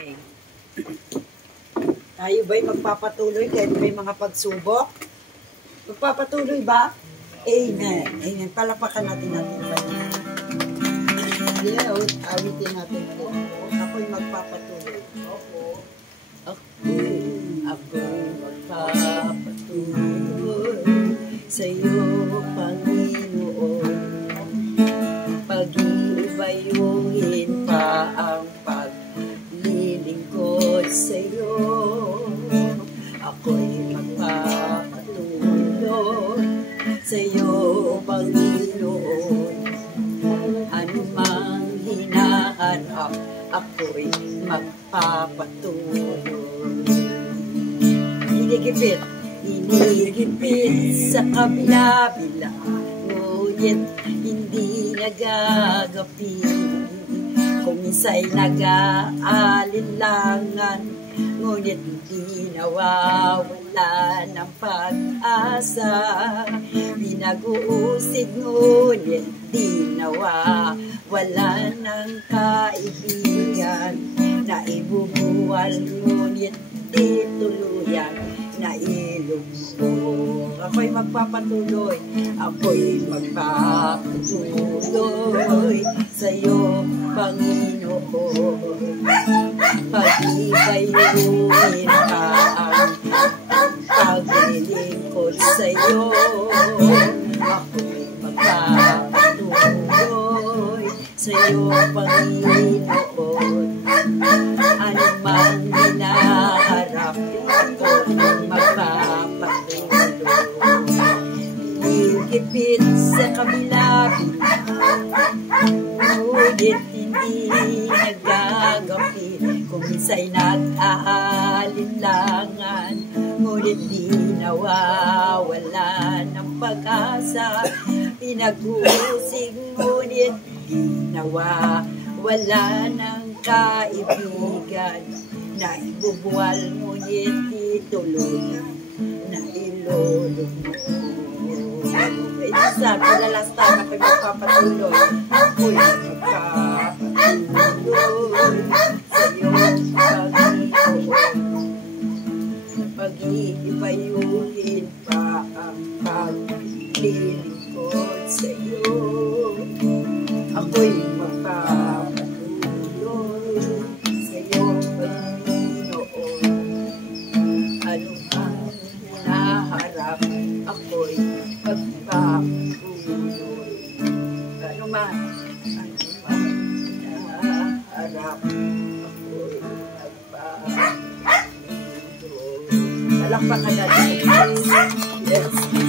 Okay. Tayo ba'y magpapatuloy kahit may mga pagsubok? Magpapatuloy ba? Amen. Amen. Palapakan natin natin ba? Yeah, awitin natin po. Ako'y magpapatuloy. Ako'y magpapatuloy sa iyo, Panginoon. Pag-ibayuhin pa ang paglilingkod sa iyo. Ako'y magpapatuloy sa iyo, Panginoon. Ano mang hinaharap, ako'y magpapatuloy. Hinigipit sa kabila-bila, ngunit hindi nagagapi. Kung minsa'y nag-aalinlangan, ngunit hindi nawawala ng pag-asa. Pinag-uusig ngunit di nawawala ng kaibigan. Naibubuwal ngunit di tuluyan na ilubog. Ako'y magpapatuloy, ako'y magpapatuloy sa iyo, Panginoon. Pag-ibayuhin ka ang paglilingkod sa iyo. Ako'y magpapatuloy sa iyo, Panginoon. Ano mang hinaharap, ako'y magpapatuloy. Higipit sa kabila-bila, ngunit hindi nagagapi. Kung minsa'y nag-aalinlangan, ngunit di nawawala ng pag-asa. Pinag-uusig ngunit di nawawala ng kaibigan. Naibubuwal ngunit di tuloy na ilulubog. Isa, pinalas tayo na kayo magpapatuloy. Ako'y magpapatuloy sa iyo, Panginoon. Pag-ibayuhin pa ang paglilingkod sa iyo. Ako'y magpapatuloy sa iyo, Panginoon. Ano ang hinaharap, ako'y magpapatuloy. Ano man ang hinaharap, ako'y magpapatuloy. Talakpakan natin. Yes.